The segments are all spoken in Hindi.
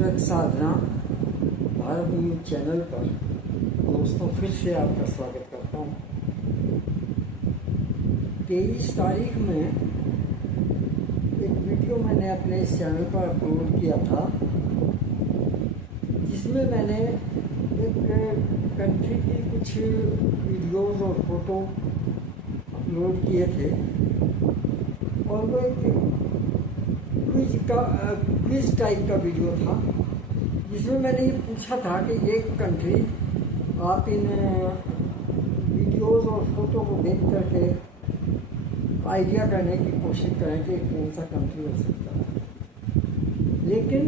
ट्रक साधना भारत न्यूज चैनल पर दोस्तों फिर से आपका स्वागत करता हूँ। 23 तारीख में एक वीडियो मैंने अपने इस चैनल पर अपलोड किया था, जिसमें मैंने एक कंट्री की कुछ वीडियोस और फोटो अपलोड किए थे और वो एक क्विज टाइप का वीडियो था, जिसमें मैंने ये पूछा था कि एक कंट्री आप इन वीडियोस और फोटो को देख करके आइडिया करने की कोशिश करें कि कौन सा कंट्री हो सकता है। लेकिन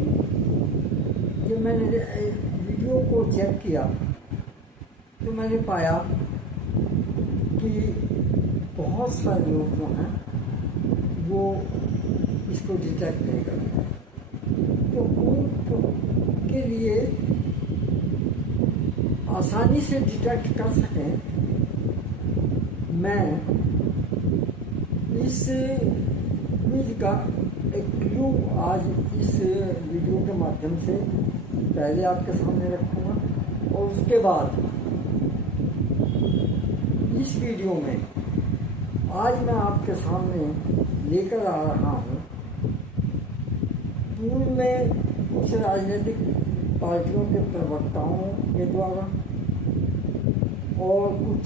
जब मैंने वीडियो को चेक किया तो मैंने पाया कि बहुत सारे लोग जो हैं वो इसको डिटेक्ट नहीं करते। तो उनके लिए आसानी से डिटेक्ट कर सकें, मैं इस क्विज का एक क्लू आज इस वीडियो के माध्यम से पहले आपके सामने रखूँगा और उसके बाद इस वीडियो में आज मैं आपके सामने लेकर आ रहा हूँ पूर्व में कुछ राजनीतिक पार्टियों के प्रवक्ताओं के द्वारा और कुछ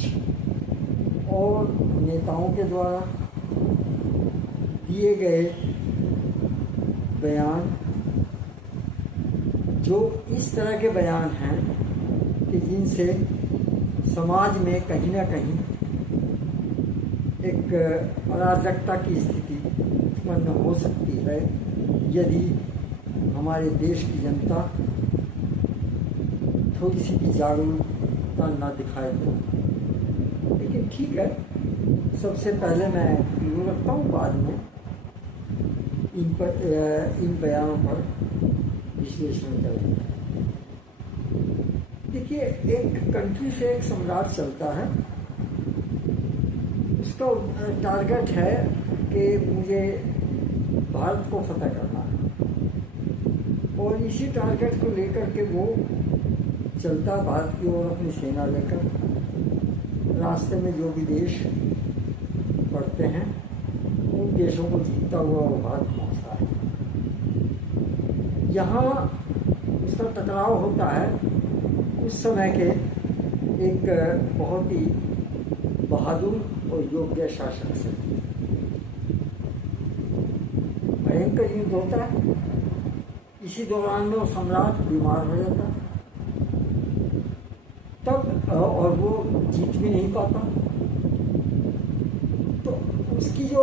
और नेताओं के द्वारा दिए गए बयान, जो इस तरह के बयान हैं कि जिनसे समाज में कहीं ना कहीं एक अराजकता की स्थिति उत्पन्न हो सकती है यदि हमारे देश की जनता थोड़ी सी भी जागरूकता न दिखाए तो। लेकिन ठीक है, सबसे पहले मैं क्लू रखता हूँ, बाद में इन बयानों पर विश्लेषण करेंगे। देखिए, एक कंट्री से एक सम्राट चलता है, उसका टारगेट है कि मुझे भारत को फतह करना है और इसी टारगेट को लेकर के वो चलता भारत की ओर अपनी सेना लेकर। रास्ते में जो भी देश पड़ते हैं उन देशों को जीतता हुआ वो भारत पहुंचता है। यहाँ उसका टकराव होता है उस समय के एक बहुत ही बहादुर और योग्य शासक से। भयंकर युद्ध होता है। इसी दौरान में वो सम्राट बीमार हो जाता तब और वो जीत भी नहीं पाता। तो उसकी जो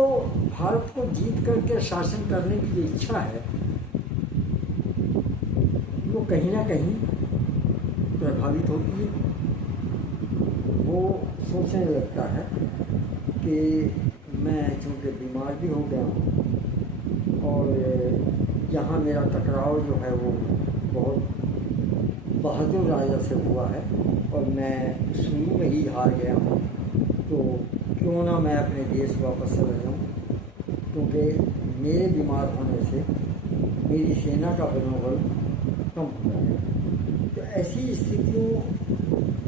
भारत को जीत करके शासन करने की जो इच्छा है वो कहीं ना कहीं प्रभावित होती है। वो सोचने लगता है कि मैं चूँकि बीमार भी हो गया हूँ और यहाँ मेरा टकराव जो है वो बहुत बहादुर राजा से हुआ है और मैं शुरू में ही हार गया हूँ, तो क्यों ना मैं अपने देश वापस चला जाऊँ, क्योंकि मेरे बीमार होने से मेरी सेना का मनोबल कम हो जाएगा। तो ऐसी स्थितियों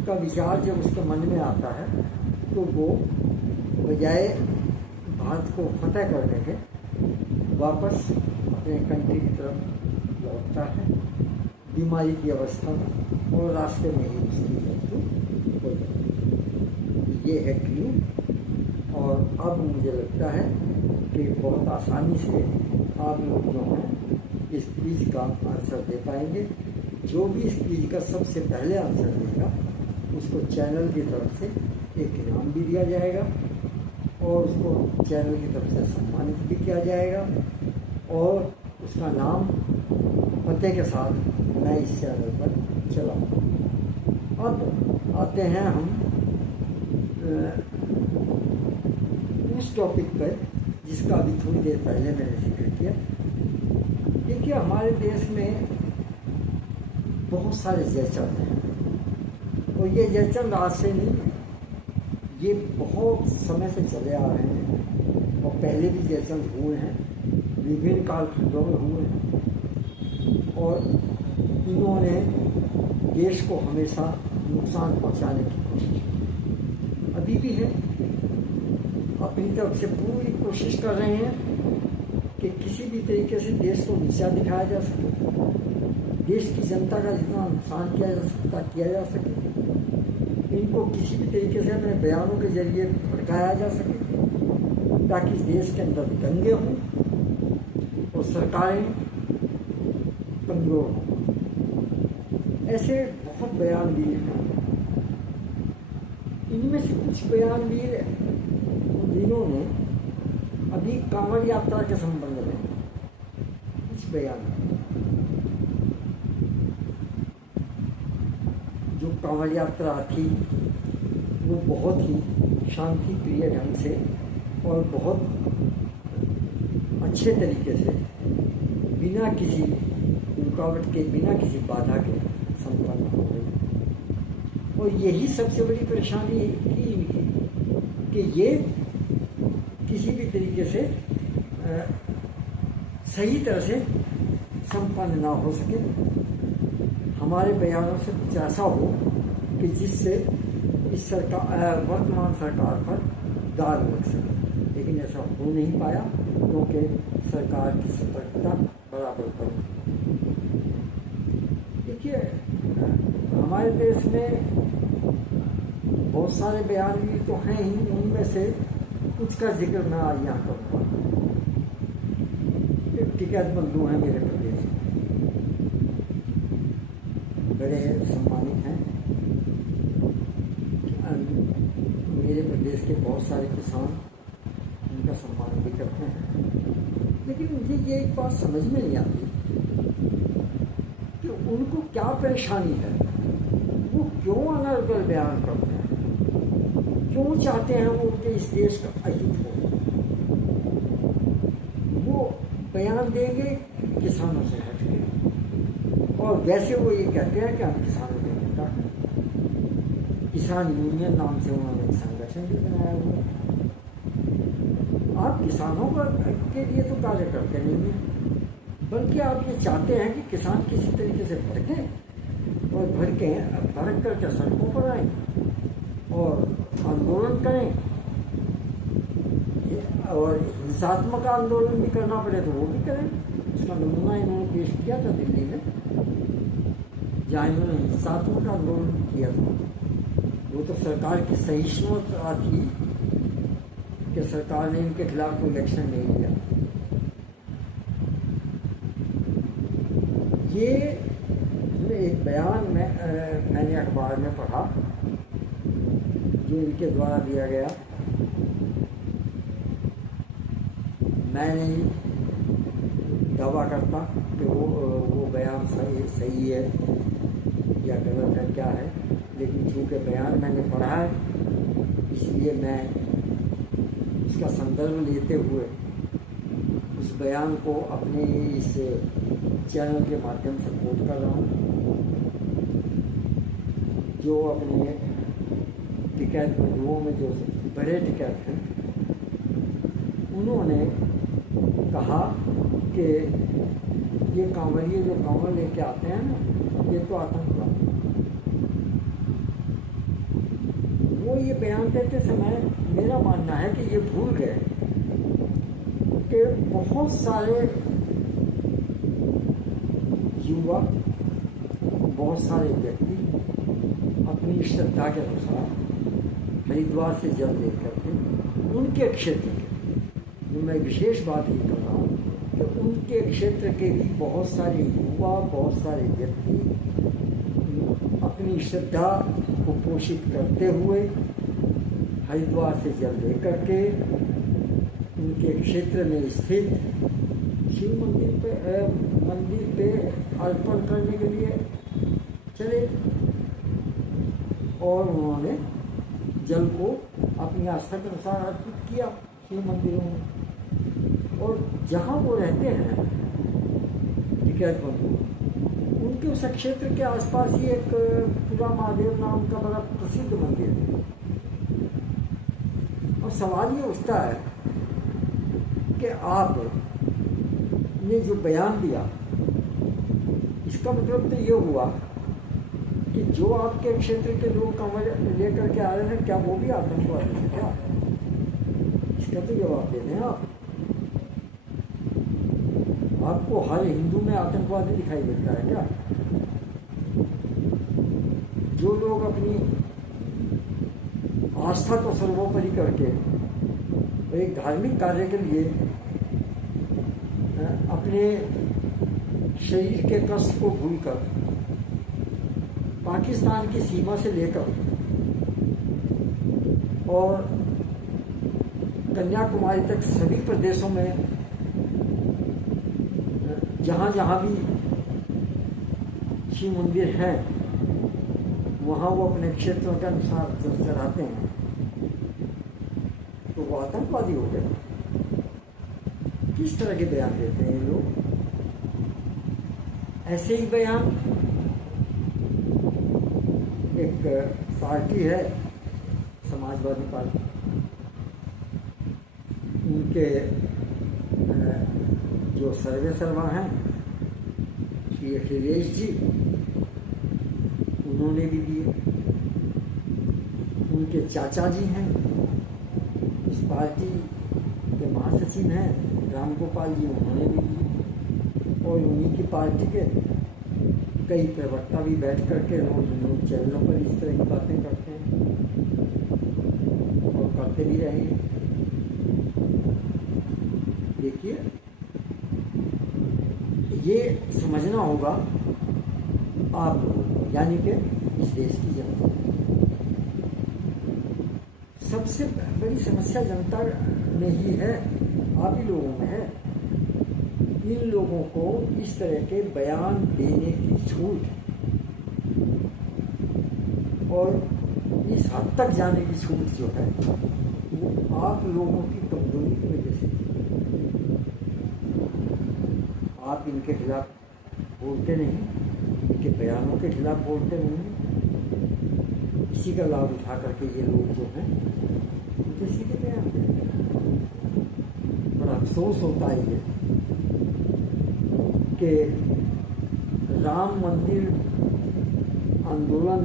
का विचार जब उसके मन में आता है तो वो बजाय भारत को फतह करने के वापस अपने कंट्री की तरफ लौटता है बीमारी की अवस्था में और रास्ते में ही उसकी मृत्यु हो जाती है। ये है क्लू। और अब मुझे लगता है कि बहुत आसानी से आप लोग जो हैं इस क्विज का आंसर दे पाएंगे। जो भी इस क्विज का सबसे पहले आंसर देगा उसको चैनल की तरफ से एक इनाम भी दिया जाएगा और उसको चैनल की तरफ से सम्मानित भी किया जाएगा और उसका नाम पते के साथ मैं इस चैनल पर चलाऊँगा। अब आते हैं हम उस टॉपिक पर जिसका अभी थोड़ी देर पहले मैंने जिक्र किया। देखिए, हमारे देश में बहुत सारे जयचंद हैं और ये जयचंद आज से नहीं, ये बहुत समय से चले आ रहे हैं और पहले भी जयचंद हुए हैं, विभिन्न कालखंडों में हुए हैं और इन्होंने देश को हमेशा नुकसान पहुंचाने की कोशिश की, अभी भी है। अपनी तरफ से पूरी कोशिश कर रहे हैं कि किसी भी तरीके से देश को नीचा दिखाया जा सके, देश की जनता का जितना नुकसान किया जा सकता किया जा सके, इनको किसी भी तरीके से अपने बयानों के जरिए भड़काया जा सके, ताकि इस देश के अंदर दंगे हों और सरकारें कमजोर हों। ऐसे बहुत बयानवीर हैं। इनमें से कुछ बयानवीर जिन्होंने अभी कांवड़ यात्रा के संबंध में कुछ बयान, जो कांवड़ यात्रा थी वो बहुत ही शांति प्रिय ढंग से और बहुत अच्छे तरीके से, बिना किसी रुकावट के, बिना किसी बाधा के संपन्न हो गई। और यही सबसे बड़ी परेशानी थी इनकी कि ये किसी भी तरीके से सही तरह से संपन्न ना हो सके। हमारे बयानों से कुछ ऐसा हो कि जिससे इस सरकार, वर्तमान सरकार पर दाग लग सके, लेकिन ऐसा हो नहीं पाया क्योंकि सरकार की सतर्कता बराबर पर। देखिए, हमारे देश में बहुत सारे बयानवीर तो हैं ही, उनमें से कुछ का जिक्र मैं आज यहाँ करूँगा। एक टिकैत बंधु हैं मेरे प्रदेश में, बड़े सम्मानित हैं। मेरे प्रदेश के बहुत सारे किसान उनका सम्मान भी करते हैं, लेकिन मुझे ये एक बात समझ में नहीं आती कि उनको क्या परेशानी है, वो क्यों अनर्गल बयान करते हैं, क्यों चाहते हैं वो कि इस देश का अहित हो। वो बयान देंगे किसानों से हटके, और वैसे वो ये कहते हैं कि हम किसानों के नेता हैं। किसान यूनियन नाम से उन्होंने संगठन भी बनाया हुआ है। आप किसानों के लिए तो कार्य करते नहीं हैं, बल्कि आप ये चाहते हैं कि किसान किसी तरीके से भड़कें और भड़क करके सड़कों पर आएं और आंदोलन करें, और हिंसात्मक आंदोलन भी करना पड़े तो वो भी करें। उसका नमूना इन्होंने पेश किया था दिल्ली में, जहाँ इन्होंने हिंसात्मक आंदोलन किया था। वो तो सरकार की सहिष्णुता थी कि सरकार ने इनके खिलाफ कोई एक्शन नहीं लिया। ये एक बयान में मैंने अखबार में पढ़ा जो इनके द्वारा दिया गया। मैं नहीं दावा करता कि वो बयान सही है या गलत है, क्या है, लेकिन चूँकि बयान मैंने पढ़ा है इसलिए मैं उसका संदर्भ लेते हुए उस बयान को अपने इस चैनल के माध्यम से कोट कर रहा हूँ। जो अपने टिकैत बंधुओं में जो बड़े टिकैत हैं, उन्होंने कहा कि ये कांवड़िए जो कांवड़ लेके आते हैं ना, ये तो आतंकवादी। वो ये बयान देते समय मेरा मानना है कि ये भूल गए कि बहुत सारे युवा, बहुत सारे व्यक्ति अपनी श्रद्धा के अनुसार हरिद्वार से जल लेकर के उनके क्षेत्र के, जो मैं विशेष बात ही कर रहा हूँ कि उनके क्षेत्र के भी बहुत सारे युवा, बहुत सारे व्यक्ति अपनी श्रद्धा को पोषित करते हुए हरिद्वार से जल लेकर के उनके क्षेत्र में स्थित शिव मंदिर पे अर्पण करने के लिए चले, और उन्होंने जल को अपनी आस्था के अनुसार अर्पित किया शिव मंदिरों में। और जहाँ वो रहते हैं टिकैत बंधु, उनके उस क्षेत्र के आसपास ही एक पूरा महादेव नाम का बड़ा प्रसिद्ध मंदिर है। और सवाल ये उठता है कि आप ने जो बयान दिया, इस इसका मतलब तो ये हुआ कि जो आपके क्षेत्र के लोग कमर लेकर के आ रहे हैं, क्या वो भी आतंकवादी है क्या? इसका तो जवाब दे दें आप। आपको हर हिंदू में आतंकवादी दिखाई देता है क्या? जो लोग अपनी आस्था को सर्वोपरि करके एक धार्मिक कार्य के लिए अपने शरीर के कष्ट को भूलकर पाकिस्तान की सीमा से लेकर और कन्याकुमारी तक सभी प्रदेशों में जहाँ जहाँ भी शिव मंदिर हैं, वहाँ वो अपने क्षेत्रों के अनुसार जब चढ़ाते हैं तो वो आतंकवादी हो गए। किस तरह के बयान देते हैं ये लोग? ऐसे ही बयान एक पार्टी है, समाजवादी पार्टी, उनके जो सर्वे सर्वा हैं श्री अखिलेश जी, उन्होंने भी दिए। उनके चाचा जी हैं, इस पार्टी के महासचिव हैं राम गोपाल जी, उन्होंने भी दिए। और उन्हीं की पार्टी के कई प्रवक्ता भी बैठ करके रोज चैनलों पर इस तरह की बातें करते हैं और करते भी रहेंगे। देखिए, ये समझना होगा आप लोगों को, यानी कि इस देश की जनता। सबसे बड़ी समस्या जनता में ही है, आप ही लोगों में है। इन लोगों को इस तरह के बयान देने की छूट और इस हद तक जाने की छूट जो है, वो आप लोगों की कमजोरी की वजह से। आप इनके खिलाफ बोलते नहीं, इनके बयानों के खिलाफ बोलते नहीं। इसी का लाभ उठा करके ये लोग जो हैं किसी के बयान देते हैं। बड़ा अफसोस होता है ये कि राम मंदिर आंदोलन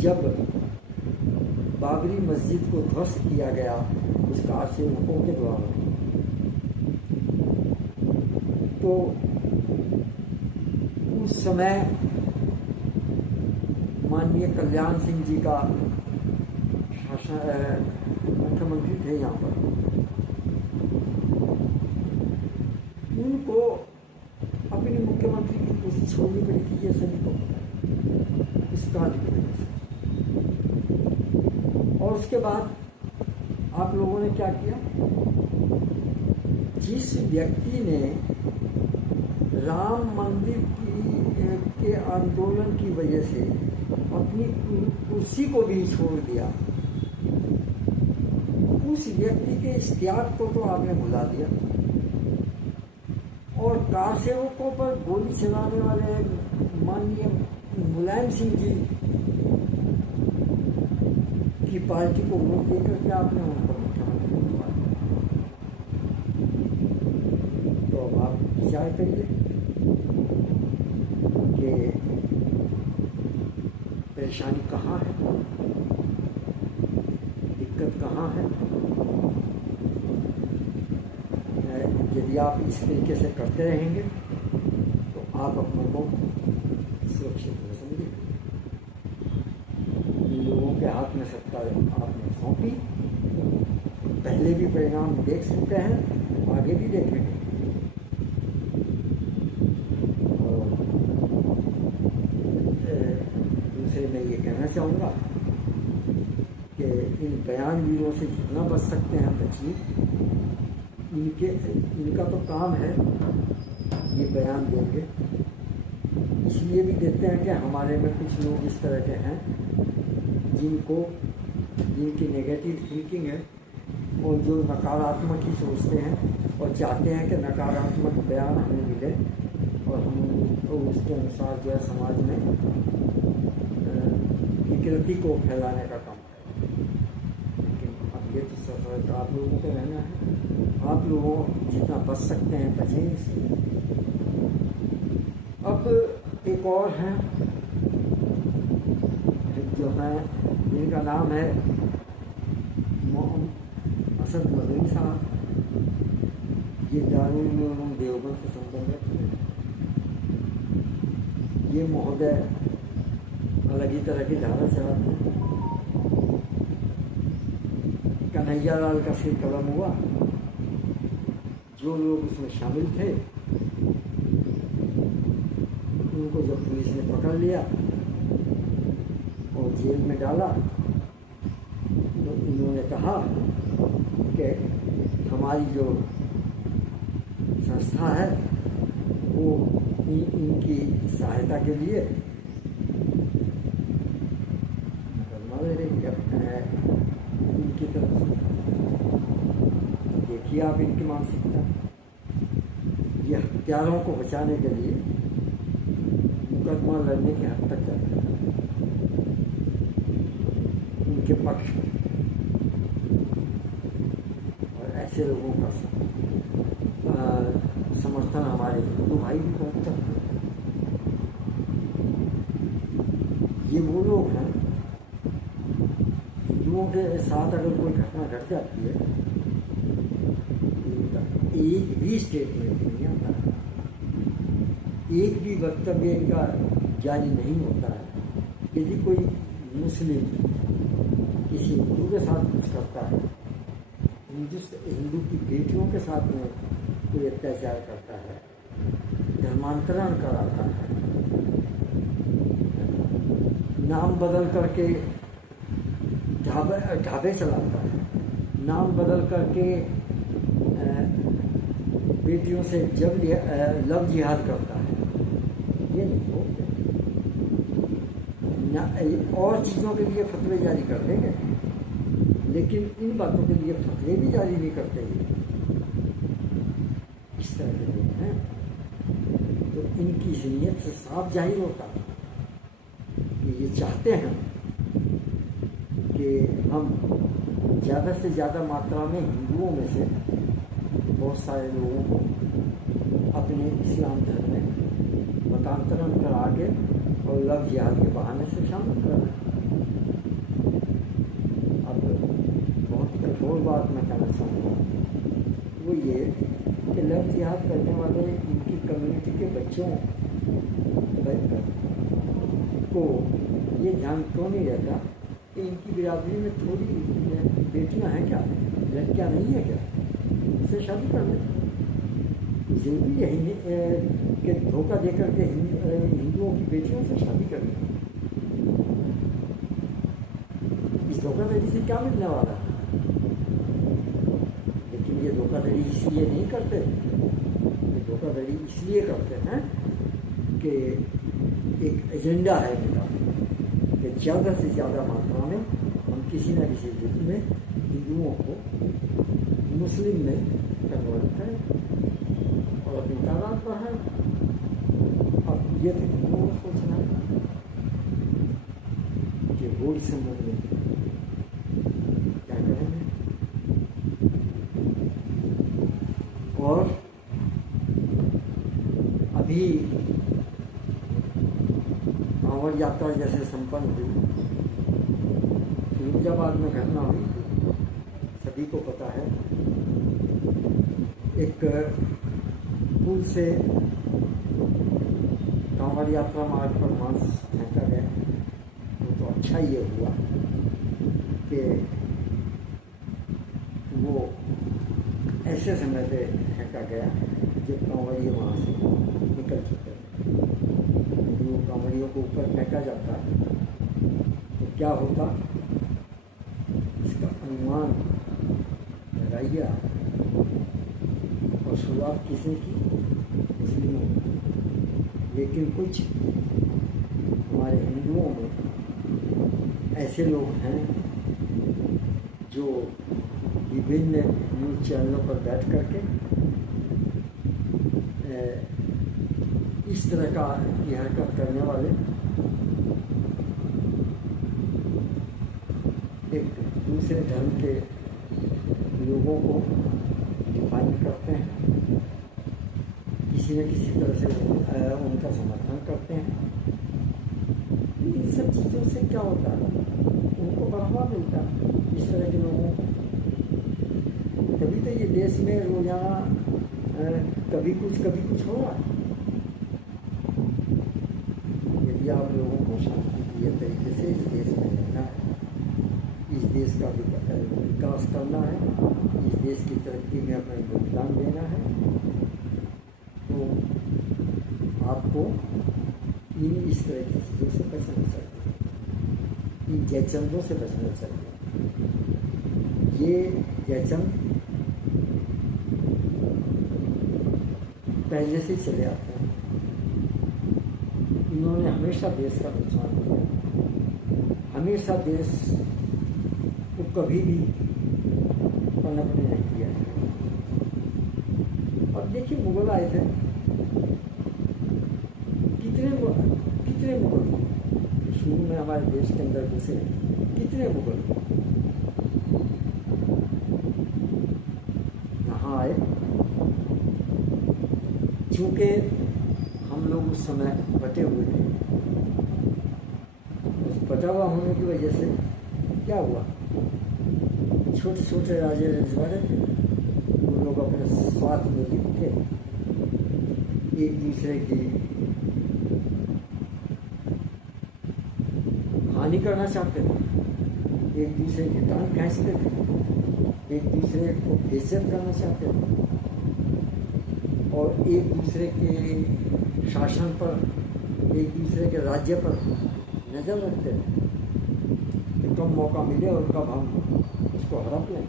जब बाबरी मस्जिद को ध्वस्त किया गया उस कारसेवकों के द्वारा, तो उस समय माननीय कल्याण सिंह जी का मुख्यमंत्री थे यहाँ पर, उनको अपनी मुख्यमंत्री की कुर्सी छोड़नी पड़ी थी। ये सभी को इस कांड की वजह से। और उसके बाद आप लोगों ने क्या किया? जिस व्यक्ति ने राम मंदिर के आंदोलन की वजह से अपनी कुर्सी को भी छोड़ दिया, उस व्यक्ति के इस त्याग को तो आपने भुला दिया। और कारसेवकों पर गोली चलाने वाले माननीय मुलायम सिंह जी की पार्टी को वोट देकर के आपने उनको मुख्यमंत्री बनवाया। तो अब आप विचार करिए कि परेशानी कहाँ है, दिक्कत कहाँ है। यदि आप इस तरीके से करते रहेंगे तो आप अपने को सुरक्षित हो समझिए। इन लोगों के हाथ में सत्ता आपने सौंपी, पहले भी परिणाम देख सकते हैं, आगे भी देखेंगे। और दूसरे मैं ये कहना चाहूँगा कि इन बयानवीरों से जितना बच सकते हैं बचिए। इनका तो काम है ये बयान देंगे, इसलिए भी देते हैं कि हमारे में कुछ लोग इस तरह के हैं जिनकी नेगेटिव थिंकिंग है और जो नकारात्मक ही सोचते हैं और चाहते हैं कि नकारात्मक बयान हमें मिले और हम तो उसके अनुसार जो है समाज में विकृति को फैलाने का काम है। लेकिन अब ये तो सब आप लोगों को रहना है। आप लोगों जितना बच सकते हैं बचें इससे। अब एक और हैं जो हैं, जिनका नाम है असद मदनी साहब। ये दारुल उलूम देवबंद से संबंधित है। ये महोदय अलग ही तरह की धारा चलाते हैं। कन्हैया लाल का सिर कलम हुआ, जो लोग उसमें शामिल थे उनको जब पुलिस ने पकड़ लिया और जेल में डाला, तो इन्होंने कहा कि हमारी जो संस्था है वो इनकी सहायता के लिए मुकदमा ले रही है इनकी तरफ से। देखिए आप इनकी मानसिकता, ये हत्यारों को बचाने के लिए मुकदमा लड़ने की हद तक जाते हैं उनके पक्ष में। और ऐसे लोगों का समर्थन हमारे हिंदू भाई भी बहुत करते हैं। ये वो लोग हैं, हिंदुओं के साथ अगर कोई घटना घट जाती है, एक भी स्टेटमेंट नहीं आता है, एक भी वक्तव्य इनका जारी नहीं होता है। यदि कोई मुस्लिम किसी हिंदू के साथ कुछ करता है, हिंदू की बेटियों के साथ में कोई अत्याचार करता है, धर्मांतरण कराता है, नाम बदल करके ढाबे चलाता है, नाम बदल करके बेटियों से लव जिहाद करता है, ये नहीं हो। और चीज़ों के लिए फतवे जारी कर देंगे, लेकिन इन बातों के लिए फतवे भी जारी नहीं करते। इस तरह के लोग हैं, तो इनकी नीयत से साफ जाहिर होता है कि ये चाहते हैं कि हम ज़्यादा से ज़्यादा मात्रा में हिंदुओं में से बहुत सारे लोगों को अपने इस्लाम धर्म में मतांतरण करा के और लव जिहाद के बहाने से शामिल कर रहे हैं। अब बहुत कठोर बात मैं कहना चाहूँगा, वो ये कि लव जिहाद करने वाले इनकी कम्युनिटी के बच्चों को ये ध्यान क्यों नहीं रहता कि इनकी बिरादरी में थोड़ी बेटियां हैं क्या, लड़कियां नहीं है क्या, इससे शादी कर लें। जरूरी है कि धोखा दे करके हिंदुओं की बेटियों से शादी कर लें। इस धोखाधड़ी से क्या मिलने वाला है? लेकिन ये धोखाधड़ी इसलिए नहीं करते, ये धोखाधड़ी इसलिए करते हैं कि एक एजेंडा है इनका कि ज़्यादा से ज़्यादा मात्रा में हम किसी न किसी रूप में हिंदुओं को मुस्लिम में कन्वर्ट करें और अपनी तादाद बढ़ाएं। अब ये तो हिंदुओं को सोचना है कि वो इस संबंध में क्या करेंगे। और अभी कांवड़ यात्रा जैसे संपन्न हुई, फिरोजाबाद में घटना हुई, सभी को पता है। एक पुल से कांवड़ यात्रा मार्ग पर मांस फेंका गया, तो अच्छा ये हुआ कि वो ऐसे समय पे फेंका गया जब कांवड़िए वहाँ से निकल चुके। जो कांवड़ियों को ऊपर फेंका जाता तो क्या होता, इसका अनुमान लगाइए आप। और शुरुआत किसने की? मुस्लिमों ने। लेकिन कुछ हमारे हिंदुओं में ऐसे लोग हैं जो विभिन्न न्यूज़ चैनलों पर बैठ करके इस तरह का की हरकत करने वाले एक दूसरे धर्म के लोगों को डिफाइन किसी न किसी तरह से उनका समर्थन करते हैं। इन सब चीज़ों से क्या होता है, उनको बढ़ावा मिलता है इस तरह के लोगों को। तभी तो ये देश में रोजाना कभी कुछ हो रहा है। यदि आप लोगों को शांतिप्रिय तरीके से इस देश में रहना है, इस देश का विकास करना है, इस देश की तरक्की में अपना योगदान देना है, तो आपको इस तरह की चीज़ों से बचना चाहिए, इन जयचंदों से बचना चाहिए। ये जयचंद पहले से चले आते हैं। इन्होंने हमेशा देश का नुकसान किया, हमेशा देश को कभी भी पनपने नहीं किया। और देखिए, मुगल आए थे, कितने मुगल शुरू में हमारे देश के अंदर घुसे, कितने मुगल यहाँ आए। चूँकि हम लोग उस समय बटे हुए थे, उस बटा हुआ होने की वजह से क्या हुआ, छोटे छोटे राजे रजवाड़े थे, वो लोग अपने स्वार्थ में लिप्त थे, एक दूसरे की हानि करना चाहते थे, एक दूसरे की टांग खींचते थे, एक दूसरे को बेइज्जत करना चाहते थे, और एक दूसरे के शासन पर, एक दूसरे के राज्य पर नज़र रखते थे कि कम मौका मिले और कब हम उसको हड़प लें।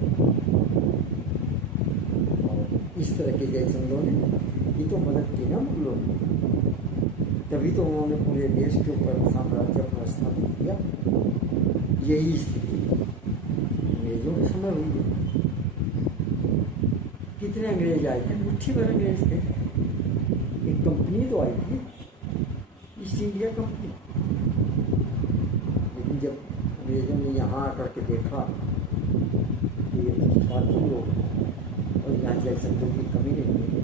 और इस तरह के जयचंदों ने ये तो मदद की ना मुगलों ने, तभी तो उन्होंने पूरे देश के ऊपर साम्राज्य अपना स्थापित किया। यही स्थिति अंग्रेजों के समय हुई है। कितने अंग्रेज आए थे, मुट्ठी भर अंग्रेज थे। एक कंपनी तो आई थी, ईस्ट इंडिया कंपनी, लेकिन जब अंग्रेजों ने यहाँ आकर के देखा कि ये स्वार्थी लोग और यहाँ जयचंदों की कमी नहीं है,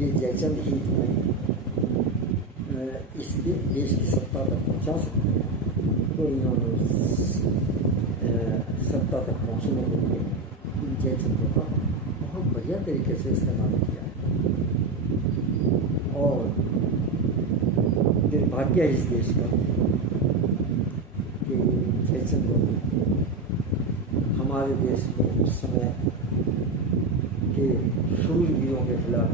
ये जयचंद ही इस देश की सत्ता तक पहुँचा सकते हैं, तो इन्होंने सत्ता तक पहुँचने के लिए इन जयचंदों का बहुत बढ़िया तरीके से इस्तेमाल किया है। और दुर्भाग्य इस देश का कि जयचंदों ने हमारे देश में उस समय के शूरवीरों के खिलाफ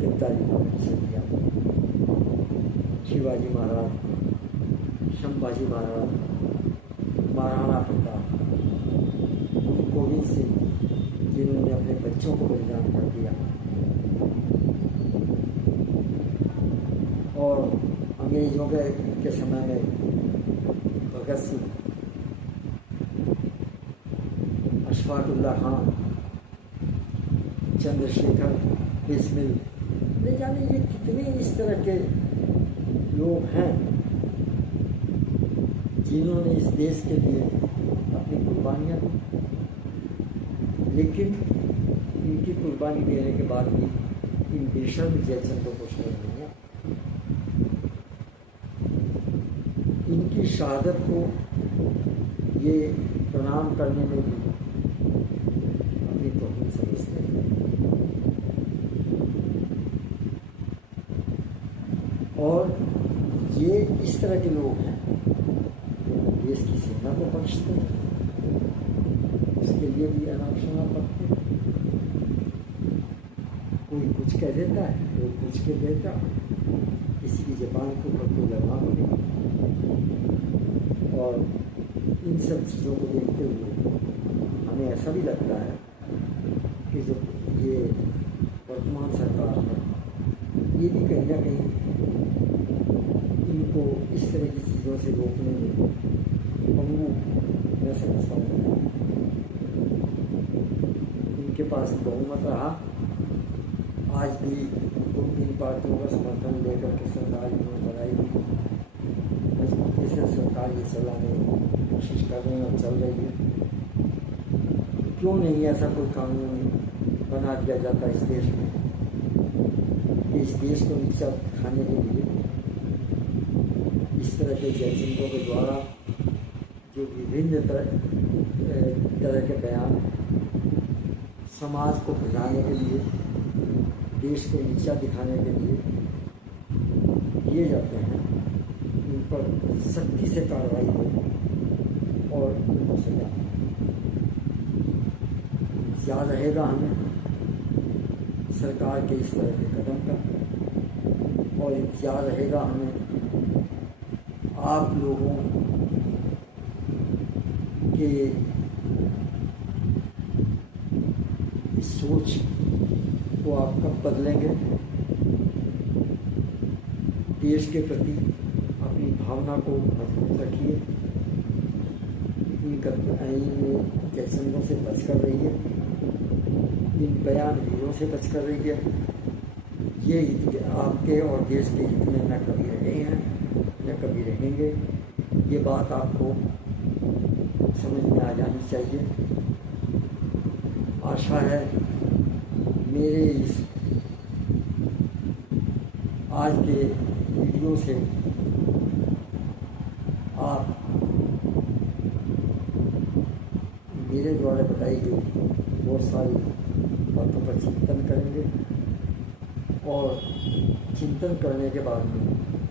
गिरफ्तारी का परिचय दिया। शिवाजी महाराज, संभाजी महाराज, महाराणा प्रताप, गुरु गोविंद सिंह, जिन्होंने अपने बच्चों को बलिदान कर दिया, और अंग्रेजों के समय में भगत सिंह, अशफाकुल्ला खान, चंद्रशेखर बिस्मिल, न जाने ये कितने इस तरह के लोग हैं जिन्होंने इस देश के लिए अपनी कुर्बानियाँ दी। लेकिन इनकी कुर्बानी देने के बाद भी इन बेशर्म जयचंदों को छोड़ दिया। इनकी शहादत को ये प्रणाम करने में भी अपनी तौहीन समझते हैं। और ये इस तरह के लोग हैं देश की सेना को बख्शते हैं, उसके लिए भी अनाप शनाप रखते हैं। कोई कुछ कह देता है, कोई कुछ कह देता, किसी की ज़बान को कोई लगाम नहीं। और इन सब चीज़ों को देखते हुए हमें ऐसा भी लगता है कि जो ये वर्तमान सरकार है, ये भी कहीं ना कहीं इनको इस तरह की चीज़ों से रोकने में पंगु मैं समझता हूँ। इनके पास बहुमत रहा, आज भी दो तीन पार्टियों का समर्थन लेकर के सरकार इन्होंने बनाई थी, मजबूती से सरकार ये चलाने की कोशिश कर रहे हैं और चल रही है। क्यों नहीं ऐसा कोई कानून बना दिया जाता इस देश में कि इस देश को नीचा दिखाने के लिए इस तरह के जयचंद्रों के द्वारा जो विभिन्न तरह के बयान समाज को भुलाने के लिए, देश को नीचा दिखाने के लिए किए जाते हैं, उन पर सख्ती से कार्रवाई हो और उनको सजा। याद रहेगा हमें सरकार के इस तरह के कदम का, और याद रहेगा हमें आप लोगों के इस सोच को आप कब बदलेंगे। देश के प्रति अपनी भावना को मजबूत रखिए, इन जयचंद्रों से बच कर रहिए, इन बयान वीरों से बच कर रहिए। ये आपके और देश के हित में न कभी रहे हैं न कभी रहेंगे। ये बात आपको समझ में आ जानी चाहिए। आशा है मेरे इस आज के वीडियो से आप मेरे द्वारा बताई गई बहुत सारी बातों पर चिंतन करेंगे, और चिंतन करने के बाद में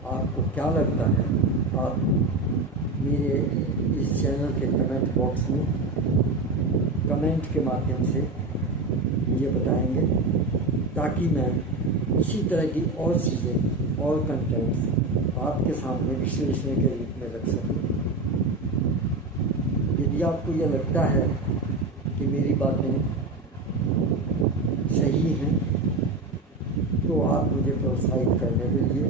आपको क्या लगता है आप मेरे इस चैनल के कमेंट बॉक्स में कमेंट के माध्यम से मुझे बताएंगे, ताकि मैं इसी तरह की और चीज़ें और कंटेंट्स आपके सामने विश्लेषण के रूप में रख सकूँ। यदि आपको यह लगता है कि मेरी बातें सही हैं, तो आप मुझे प्रोत्साहित करने के लिए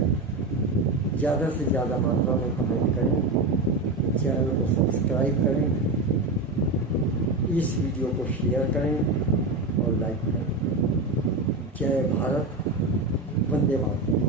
ज़्यादा से ज़्यादा मात्रा में कमेंट करें, चैनल को सब्सक्राइब करें, इस वीडियो को शेयर करें और लाइक करें। जय भारत, वंदे मातरम।